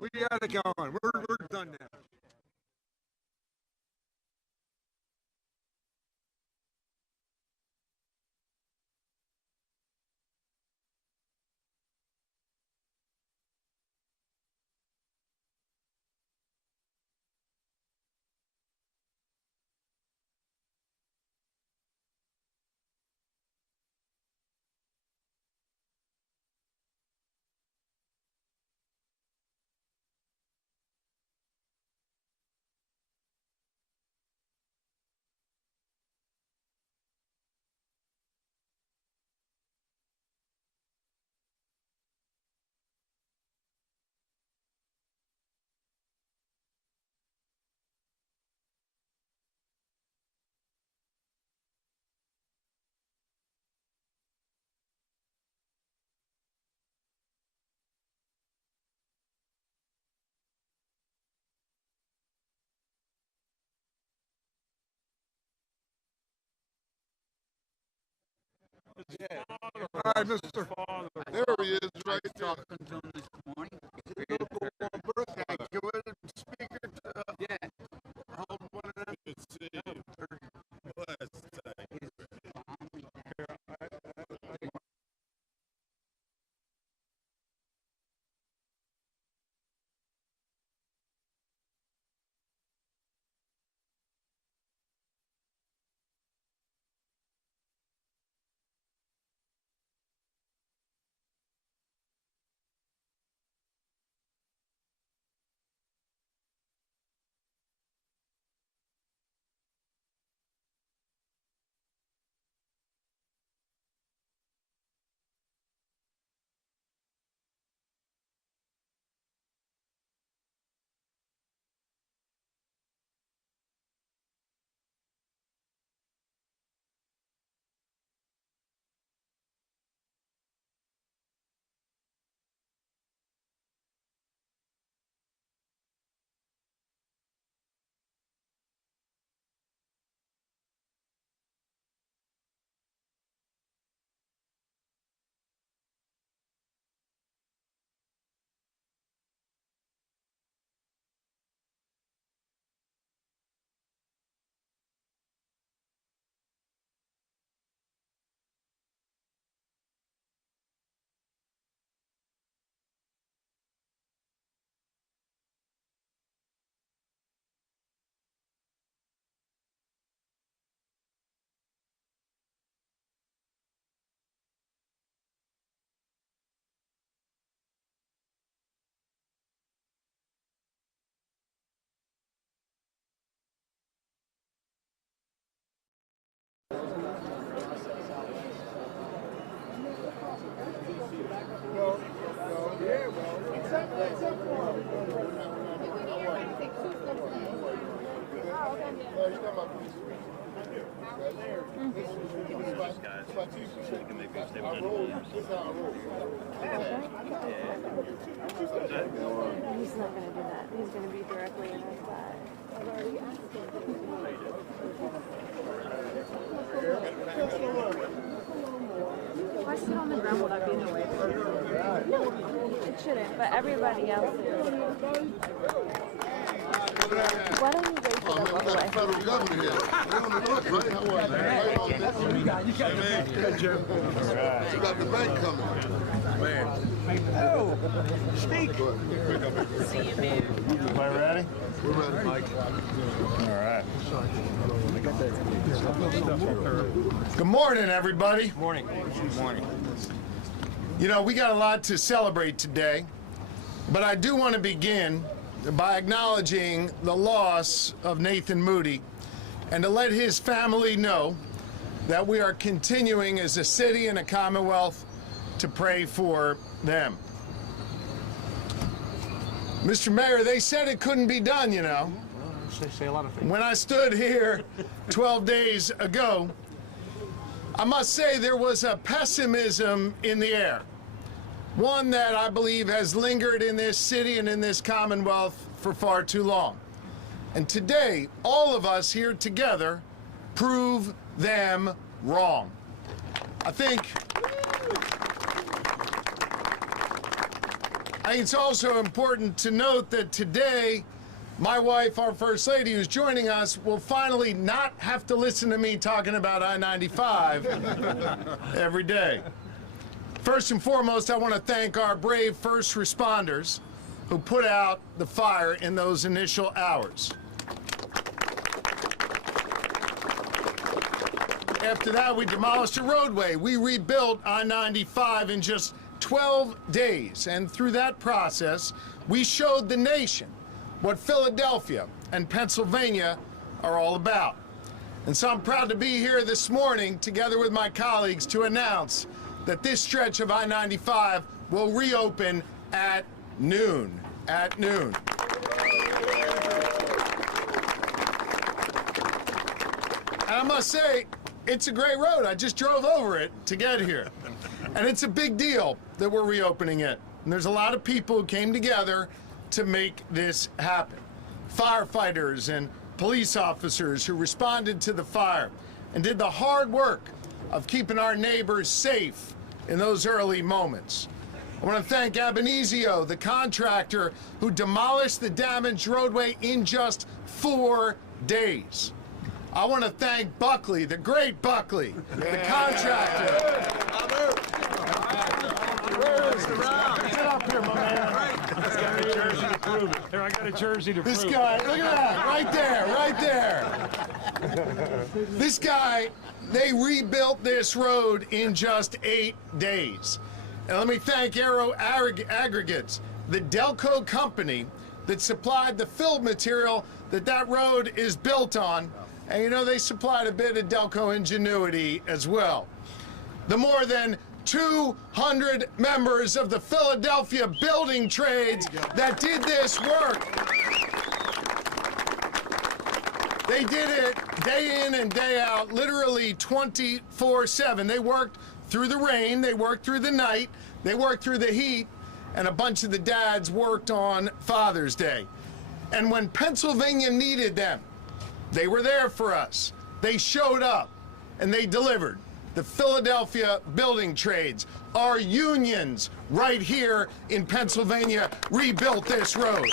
We got it going. We're done now. Yeah. All right, Mr. There he is, right there. Talking to him this morning. Speaker, Yeah. hold one of them. Good to see you. Blessed. He's not going to do that. He's going to be directly in our side. I've already asked him. If I sit on the ground, will that be in the way? No, it shouldn't, but everybody else is. Why don't you wait for Oh, man, we got the federal governor here. We're on the look, right? How are you? Right on this. Good, Jim. You got the bank coming. Man. Oh, speak. See you, man. Am I ready? We're ready, Mike. All right. Good morning, everybody. Morning. Morning. You know, we got a lot to celebrate today, but I do want to begin by acknowledging the loss of Nathan Moody and to let his family know that we are continuing as a city and a Commonwealth to pray for them. Mr. Mayor, they said it couldn't be done, you know. They say a lot of things. When I stood here 12 days ago, I must say there was a pessimism in the air. One that I believe has lingered in this city and in this Commonwealth for far too long. And today, all of us here together prove them wrong. I think it's also important to note that today, my wife, our First Lady, who's joining us, will finally not have to listen to me talking about I-95 every day. First and foremost, I want to thank our brave first responders who put out the fire in those initial hours. After that, we demolished a roadway. We rebuilt I-95 in just 12 days. And through that process, we showed the nation what Philadelphia and Pennsylvania are all about. And so I'm proud to be here this morning together with my colleagues to announce that this stretch of I-95 will reopen at noon. At noon. And I must say, it's a great road. I just drove over it to get here. And it's a big deal that we're reopening it. And there's a lot of people who came together to make this happen. Firefighters and police officers who responded to the fire and did the hard work of keeping our neighbors safe in those early moments. I want to thank Abenizio, the contractor who demolished the damaged roadway in just 4 days. I want to thank Buckley, the great Buckley, the contractor. Get up here, my man. I got a jersey to prove it. Here, I got a jersey to prove it. This guy, look at that, right there. This guy, they rebuilt this road in just 8 days. And let me thank Aero Aggregates, the Delco company that supplied the fill material that road is built on. And you know, they supplied a bit of Delco ingenuity as well. The more than 200 members of the Philadelphia building trades that did this work. They did it day in and day out, literally 24/7. They worked through the rain, they worked through the night, they worked through the heat, and a bunch of the dads worked on Father's Day. And when Pennsylvania needed them, they were there for us. They showed up and they delivered. The Philadelphia building trades, our unions right here in Pennsylvania rebuilt this road.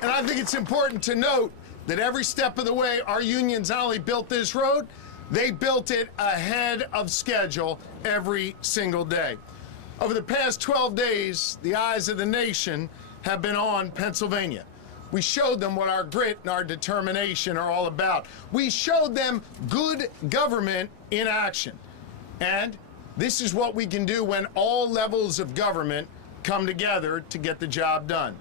And I think it's important to note that every step of the way, our unions not only built this road, they built it ahead of schedule every single day. Over the past 12 days, the eyes of the nation have been on Pennsylvania. We showed them what our grit and our determination are all about. We showed them good government in action. And this is what we can do when all levels of government come together to get the job done.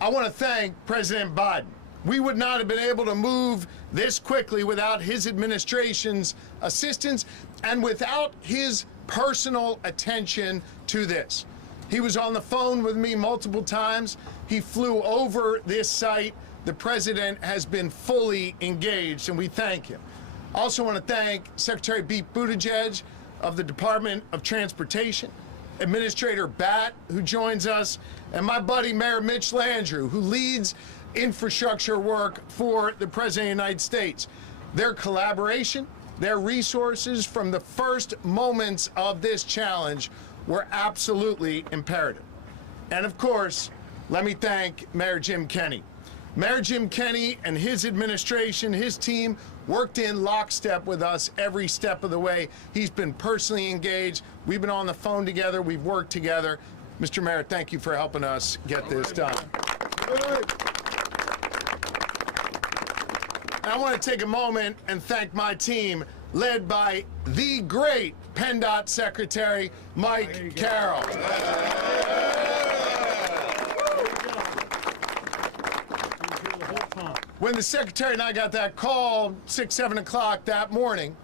I want to thank President Biden. We would not have been able to move this quickly without his administration's assistance and without his personal attention to this. He was on the phone with me multiple times. He flew over this site. The president has been fully engaged, and we thank him. I also want to thank Secretary Pete Buttigieg of the Department of Transportation, Administrator Batt, who joins us, and my buddy Mayor Mitch Landrieu, who leads infrastructure work for the President of the United States. Their collaboration, their resources from the first moments of this challenge were absolutely imperative. And of course, let me thank Mayor Jim Kenney. Mayor Jim Kenney and his administration, his team, worked in lockstep with us every step of the way. He's been personally engaged. We've been on the phone together. We've worked together. Mr. Mayor, thank you for helping us get this done. I want to take a moment and thank my team, led by the great PennDOT Secretary, Mike Carroll. When the Secretary and I got that call 6, 7 o'clock that morning,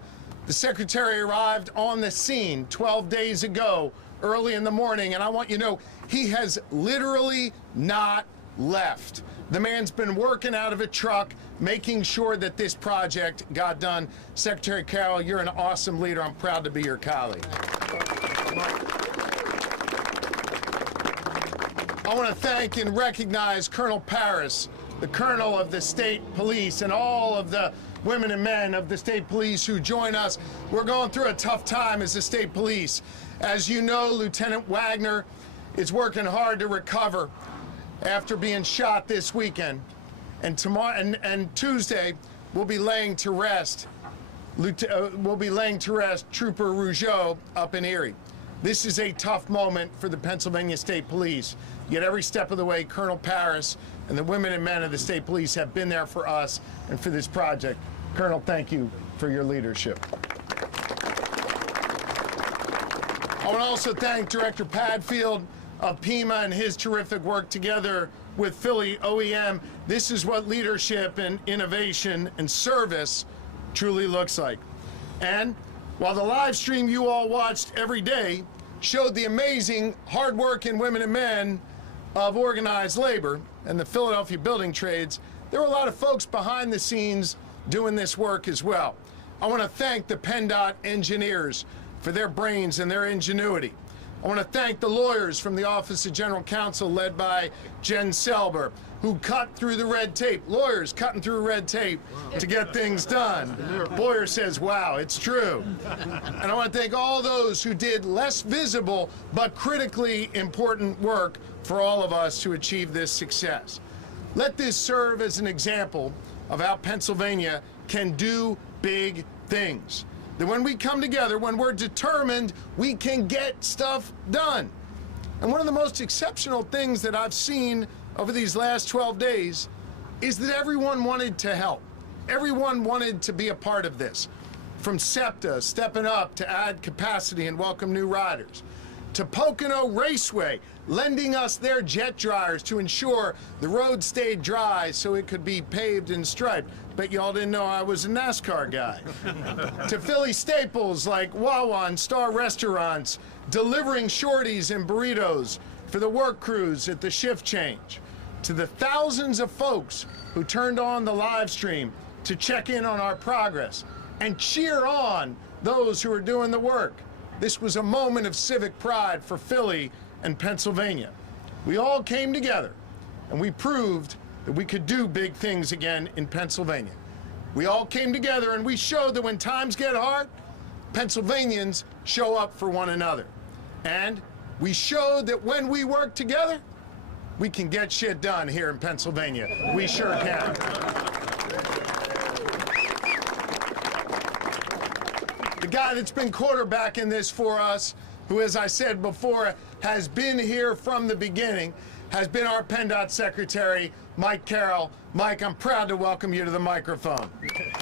the Secretary arrived on the scene 12 days ago, early in the morning, and I want you to know, he has literally not left. The man's been working out of a truck, making sure that this project got done. Secretary Carroll, you're an awesome leader. I'm proud to be your colleague. I want to thank and recognize Colonel Paris, the colonel of the state police, and all of the women and men of the state police who join us. We're going through a tough time as the state police. As you know, Lieutenant Wagner is working hard to recover after being shot this weekend. And tomorrow and Tuesday, we'll be laying to rest Trooper Rougeau up in Erie. This is a tough moment for the Pennsylvania State Police. Yet every step of the way, Colonel Paris and the women and men of the state police have been there for us and for this project. Colonel, thank you for your leadership. I want to also thank Director Padfield of PEMA and his terrific work together with Philly OEM. This is what leadership and innovation and service truly looks like. And while the live stream you all watched every day showed the amazing hard-working women and men of organized labor and the Philadelphia building trades, there were a lot of folks behind the scenes doing this work as well. I want to thank the PennDOT engineers for their brains and their ingenuity. I want to thank the lawyers from the Office of General Counsel led by Jen Selber, who cut through the red tape. Lawyers cutting through red tape to get things done. Boyer says, wow, it's true. And I want to thank all those who did less visible but critically important work for all of us to achieve this success. Let this serve as an example of how Pennsylvania can do big things. That when we come together, when we're determined, we can get stuff done. And one of the most exceptional things that I've seen over these last 12 days is that everyone wanted to help. Everyone wanted to be a part of this. From SEPTA stepping up to add capacity and welcome new riders, to Pocono Raceway lending us their jet dryers to ensure the road stayed dry so it could be paved and striped. Bet y'all didn't know I was a NASCAR guy. To Philly staples like Wawa and Star Restaurants delivering shorties and burritos for the work crews at the shift change. To the thousands of folks who turned on the live stream to check in on our progress and cheer on those who are doing the work. This was a moment of civic pride for Philly and Pennsylvania. We all came together and we proved that we could do big things again in Pennsylvania. We all came together and we showed that when times get hard, Pennsylvanians show up for one another. And we showed that when we work together, we can get shit done here in Pennsylvania. We sure can. The guy that's been quarterbacking this for us, who, as I said before, has been here from the beginning, has been our PennDOT Secretary, Mike Carroll. Mike, I'm proud to welcome you to the microphone. Appreciate it.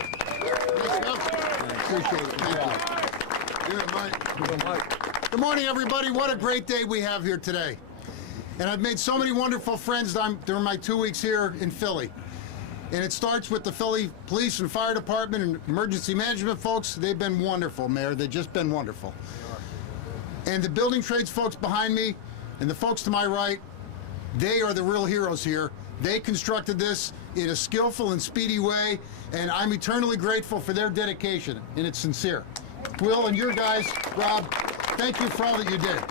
Thank you. Yeah, Mike. Good morning, everybody. What a great day we have here today. And I've made so many wonderful friends during my 2 weeks here in Philly. And it starts with the Philly Police and Fire Department and Emergency Management folks. They've been wonderful, Mayor. They've just been wonderful. And the building trades folks behind me and the folks to my right, they are the real heroes here. They constructed this in a skillful and speedy way, and I'm eternally grateful for their dedication, and it's sincere. Will and your guys, Rob, thank you for all that you did.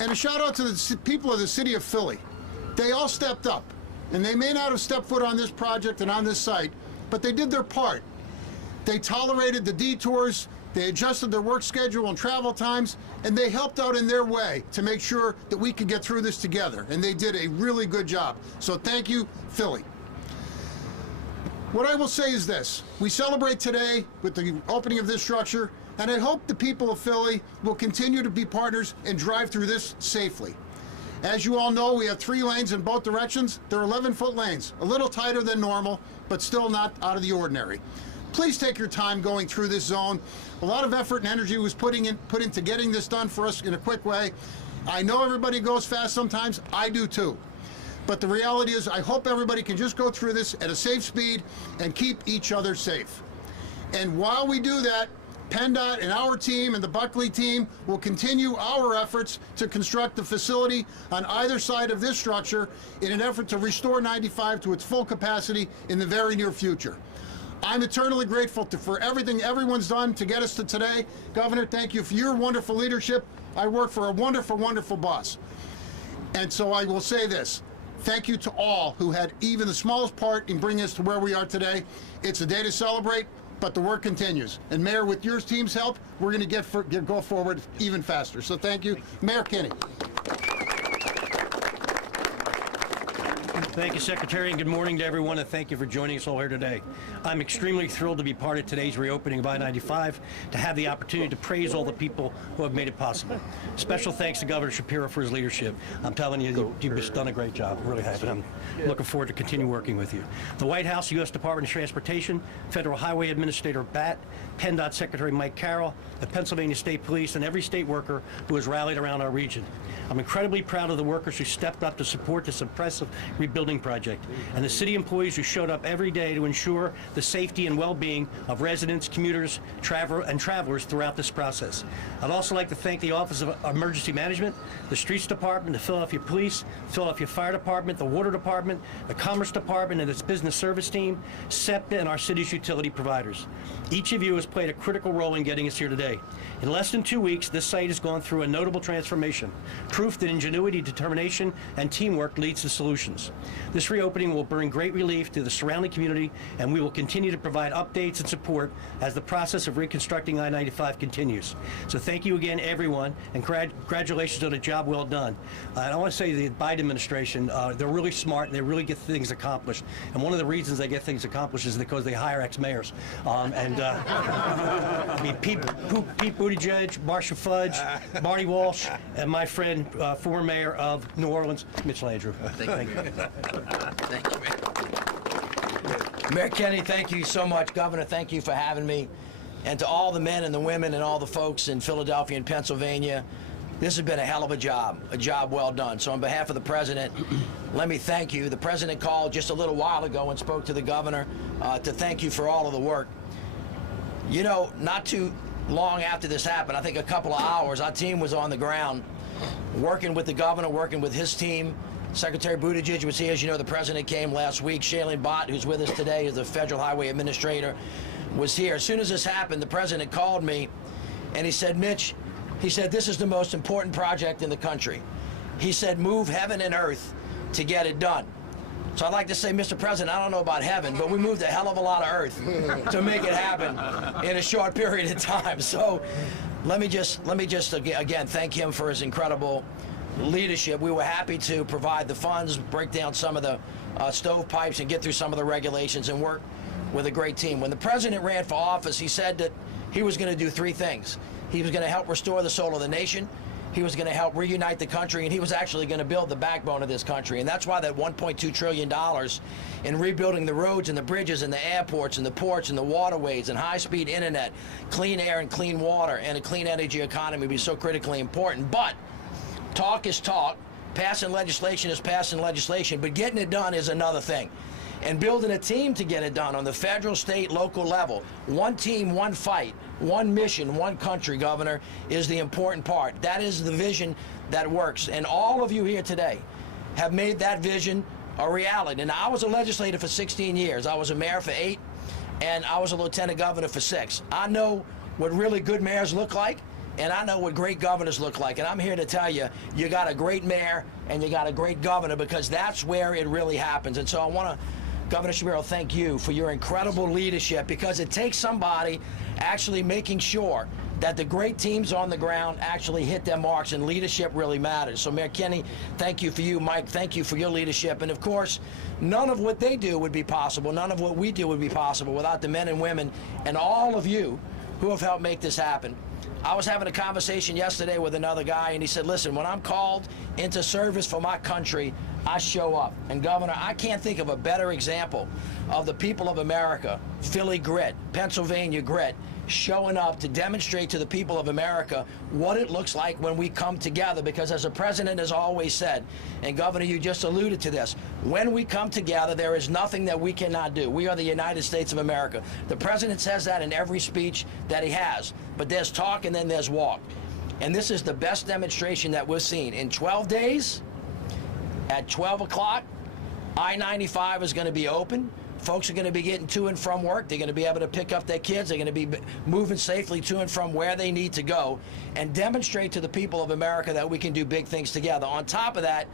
And a shout out to the people of the city of Philly. They all stepped up, and they may not have stepped foot on this project and on this site, but they did their part. They tolerated the detours, they adjusted their work schedule and travel times, and they helped out in their way to make sure that we could get through this together, and they did a really good job. So thank you, Philly. What I will say is this: we celebrate today with the opening of this structure, and I hope the people of Philly will continue to be partners and drive through this safely. As you all know, we have 3 lanes in both directions. They're 11-foot lanes, a little tighter than normal, but still not out of the ordinary. Please take your time going through this zone. A lot of effort and energy was put into getting this done for us in a quick way. I know everybody goes fast sometimes. I do too. But the reality is, I hope everybody can just go through this at a safe speed and keep each other safe. And while we do that, PennDOT and our team and the Buckley team will continue our efforts to construct the facility on either side of this structure in an effort to restore 95 to its full capacity in the very near future. I'm eternally grateful for everything everyone's done to get us to today. Governor, thank you for your wonderful leadership. I work for a wonderful, wonderful boss. And so I will say this. Thank you to all who had even the smallest part in bringing us to where we are today. It's a day to celebrate, but the work continues. And Mayor, with your team's help, we're going to go forward even faster. So thank you. Mayor Kinney. Thank you, Secretary, and good morning to everyone, and thank you for joining us all here today. I'm extremely thrilled to be part of today's reopening of I-95, to have the opportunity to praise all the people who have made it possible. Special thanks to Governor Shapiro for his leadership. I'm telling you, you've just done a great job, really have, and I'm looking forward to continue working with you. The White House, U.S. Department of Transportation, Federal Highway Administrator Batt, PennDOT Secretary Mike Carroll, the Pennsylvania State Police, and every state worker who has rallied around our region. I'm incredibly proud of the workers who stepped up to support this impressive rebuilding project, and the city employees who showed up every day to ensure the safety and well-being of residents, commuters, travelers throughout this process. I'd also like to thank the Office of Emergency Management, the Streets Department, the Philadelphia Police, Philadelphia Fire Department, the Water Department, the Commerce Department and its business service team, SEPTA, and our city's utility providers. Each of you has played a critical role in getting us here today. In less than 2 weeks, this site has gone through a notable transformation, proof that ingenuity, determination, and teamwork leads to solutions. This reopening will bring great relief to the surrounding community, and we will continue to provide updates and support as the process of reconstructing I-95 continues. So thank you again, everyone, and congratulations on a job well done. And I want to say the Biden administration, they're really smart, and they really get things accomplished. And one of the reasons they get things accomplished is because they hire ex-mayors. I mean, Pete Buttigieg, Marcia Fudge, Marty Walsh, and my friend, former mayor of New Orleans, Mitch Landrieu. Thank you. Thank you, Mayor. Mayor Kenny, thank you so much. Governor, thank you for having me. And to all the men and the women and all the folks in Philadelphia and Pennsylvania, this has been a hell of a job well done. So on behalf of the President, let me thank you. The President called just a little while ago and spoke to the Governor to thank you for all of the work. You know, not too long after this happened, I think a couple of hours, our team was on the ground working with the Governor, working with his team. Secretary Buttigieg was here. As you know, the President came last week. Shailene Bott, who's with us today, is the Federal Highway Administrator, was here. As soon as this happened, the President called me, and he said, Mitch, he said, this is the most important project in the country. He said, move heaven and earth to get it done. So I'd like to say, Mr. President, I don't know about heaven, but we moved a hell of a lot of earth to make it happen in a short period of time. So let me just again thank him for his incredible leadership. We were happy to provide the funds, break down some of the stovepipes, and get through some of the regulations and work with a great team. When the President ran for office, he said that he was going to do three things. He was going to help restore the soul of the nation. He was going to help reunite the country, and he was actually going to build the backbone of this country. And that's why that $1.2 trillion in rebuilding the roads and the bridges and the airports and the ports and the waterways and high-speed internet, clean air and clean water, and a clean energy economy would be so critically important. But talk is talk, passing legislation is passing legislation, but getting it done is another thing. And building a team to get it done on the federal, state, local level. One team, one fight, one mission, one country, Governor, is the important part. That is the vision that works. And all of you here today have made that vision a reality. And I was a legislator for 16 years. I was a mayor for 8, and I was a lieutenant governor for 6. I know what really good mayors look like, and I know what great governors look like. And I'm here to tell you, you got a great mayor and you got a great governor, because that's where it really happens. And so I want to, Governor Shapiro, thank you for your incredible leadership, because it takes somebody actually making sure that the great teams on the ground actually hit their marks, and leadership really matters. So Mayor Kenny, thank you for you. Mike, thank you for your leadership. And of course, none of what they do would be possible, none of what we do would be possible without the men and women and all of you who have helped make this happen. I was having a conversation yesterday with another guy, and he said, listen, when I'm called into service for my country, I show up. And Governor, I can't think of a better example of the people of America, Philly grit, Pennsylvania grit, showing up to demonstrate to the people of America what it looks like when we come together. Because as the President has always said, and Governor, you just alluded to this, when we come together, there is nothing that we cannot do. We are the United States of America. The President says that in every speech that he has. But there's talk and then there's walk. And this is the best demonstration that we've seen. In 12 days, at 12 o'clock, I-95 is going to be open. Folks are going to be getting to and from work. They're going to be able to pick up their kids. They're going to be moving safely to and from where they need to go, and demonstrate to the people of America that we can do big things together. On top of that,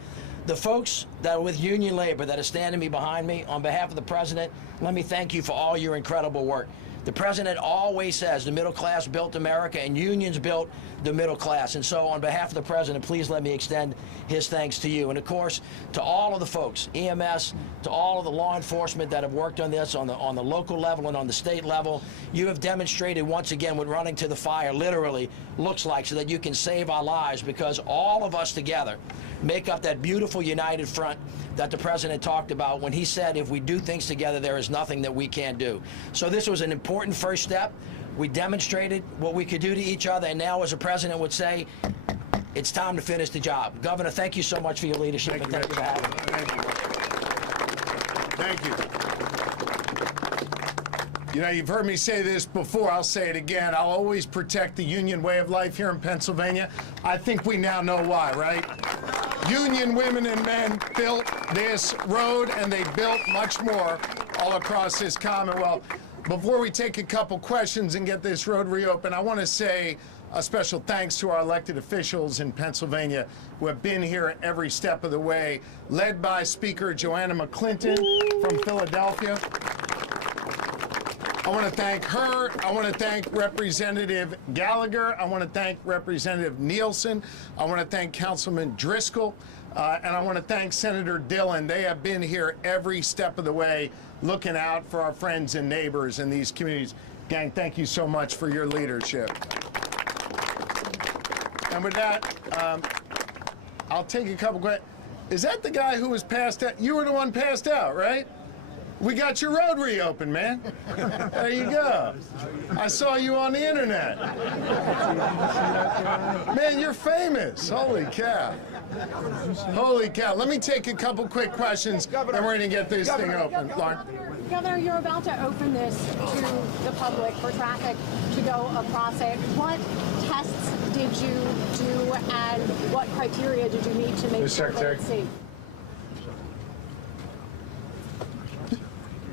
the folks that are with union labor that are standing behind me, on behalf of the president, let me thank you for all your incredible work. The president always says the middle class built America and unions built the middle class. And so on behalf of the president, please let me extend his thanks to you. And of course, to all of the folks, EMS, to all of the law enforcement that have worked on this on the local level and on the state level. You have demonstrated once again what running to the fire literally looks like, so that you can save our lives, because all of us together make up that beautiful united front that the president talked about when he said, if we do things together, there is nothing that we can't do. So this was an important first step. We demonstrated what we could do to each other, and now, as the president would say, it's time to finish the job. Governor, thank you so much for your leadership, and thank you for having me. Thank you. You know, you've heard me say this before. I'll say it again. I'll always protect the union way of life here in Pennsylvania. I think we now know why, right? Union women and men built this road, and they built much more all across this Commonwealth. Before we take a couple questions and get this road reopened, I want to say a special thanks to our elected officials in Pennsylvania who have been here every step of the way, led by Speaker Joanna McClinton from Philadelphia. I want to thank her. I want to thank Representative Gallagher. I want to thank Representative Nielsen. I want to thank Councilman Driscoll. And I want to thank Senator Dillon. They have been here every step of the way, looking out for our friends and neighbors in these communities. Gang, thank you so much for your leadership. And with that, I'll take a couple questions. Is that the guy who was passed out? You were the one passed out, right? We got your road reopened, man. There you go. I saw you on the internet. Man, you're famous. Holy cow. Holy cow. Let me take a couple quick questions, then we're going to get this thing open. Lauren? Governor, you're about to open this to the public for traffic to go across it. What tests did you do, and what criteria did you meet to make sure that it's safe?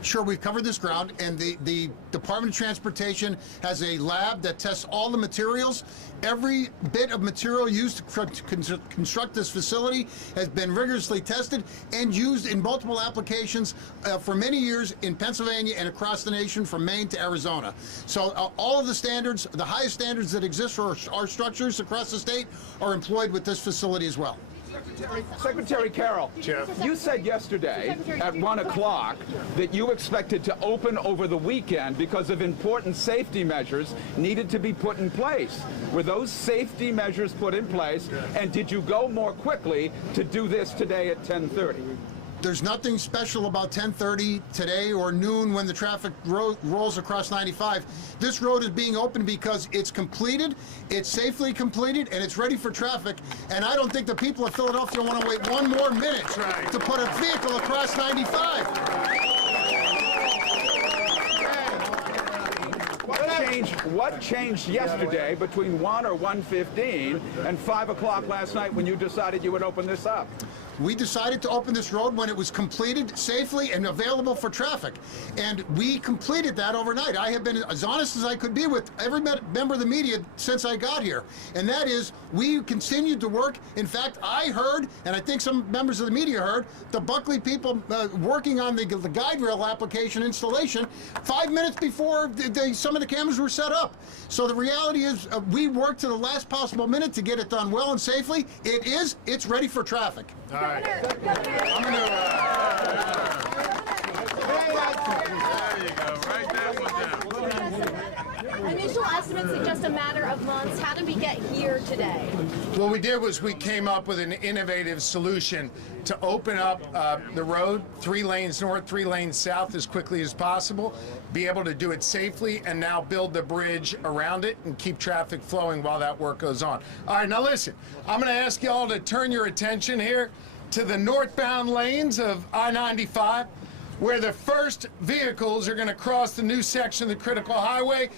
Sure, we've covered this ground, and the Department of Transportation has a lab that tests all the materials. Every bit of material used to construct this facility has been rigorously tested and used in multiple applications for many years in Pennsylvania and across the nation, from Maine to Arizona. So all of the standards, the highest standards that exist for our structures across the state, are employed with this facility as well. Secretary Carroll, you said yesterday at 1 o'clock that you expected to open over the weekend because of important safety measures needed to be put in place. Were those safety measures put in place, and did you go more quickly to do this today at 10:30? There's nothing special about 10:30 today or noon when the traffic rolls across 95. This road is being opened because it's completed, it's safely completed, and it's ready for traffic. And I don't think the people of Philadelphia want to wait one more minute to put a vehicle across 95. What changed yesterday between 1 or 1:15 and 5 o'clock last night when you decided you would open this up? We decided to open this road when it was completed safely and available for traffic. And we completed that overnight. I have been as honest as I could be with every member of the media since I got here. And that is, we continued to work. In fact, I heard, and I think some members of the media heard, the Buckley people working on the guide rail application installation 5 minutes before some of the cameras were set up. So the reality is, we worked to the last possible minute to get it done well and safely. It's ready for traffic. All right. I'm going to... There you go. Write that one down. Initial estimates suggest a matter of months. How did we get here today? What we did was we came up with an innovative solution to open up the road 3 lanes north, 3 lanes south as quickly as possible, be able to do it safely, and now build the bridge around it and keep traffic flowing while that work goes on. All right, now listen, I'm going to ask y'all to turn your attention here to the northbound lanes of I-95, where the first vehicles are going to cross the new section of the critical highway.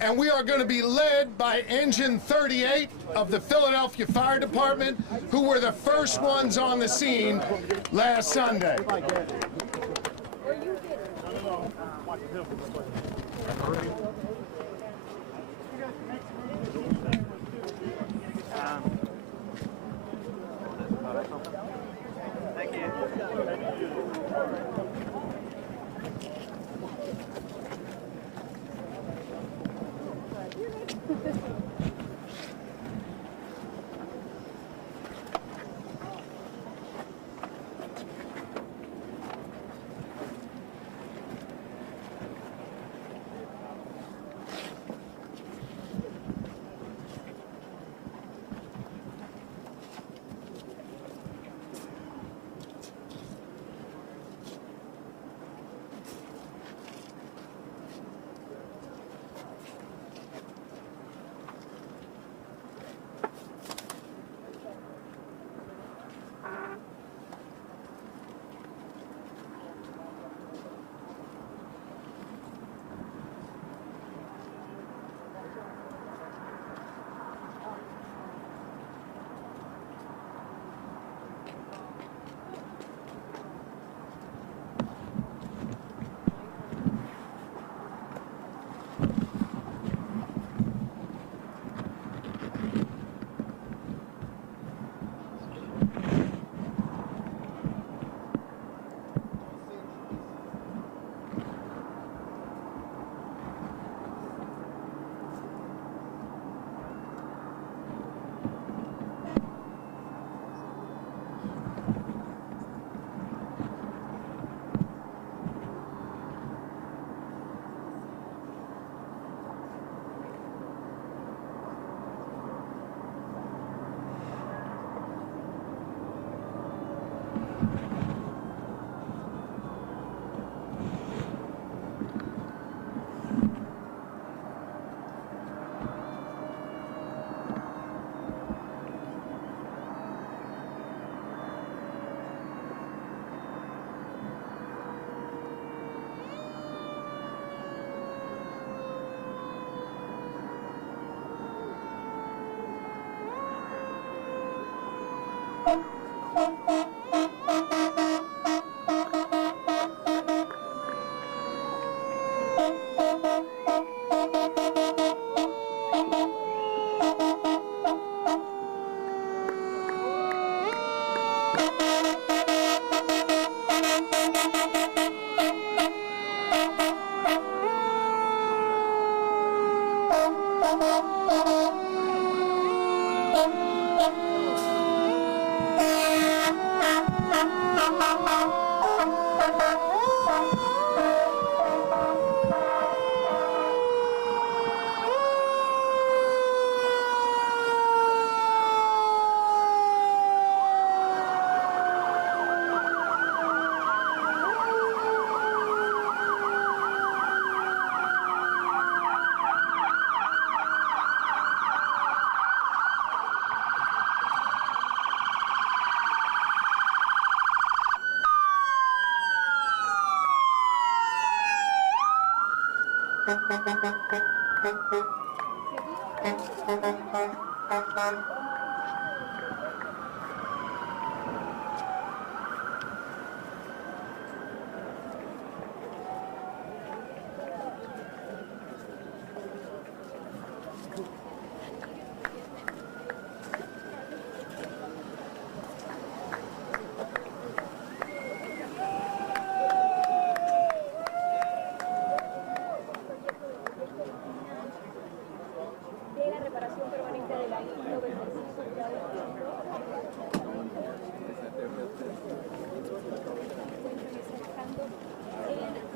And we are going to be led by Engine 38 of the Philadelphia Fire Department, who were the first ones on the scene last Sunday.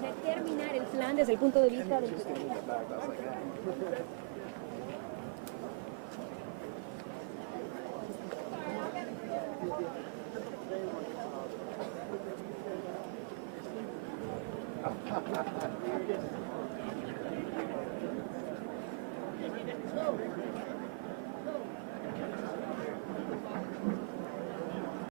Determinar el plan desde el punto de vista del...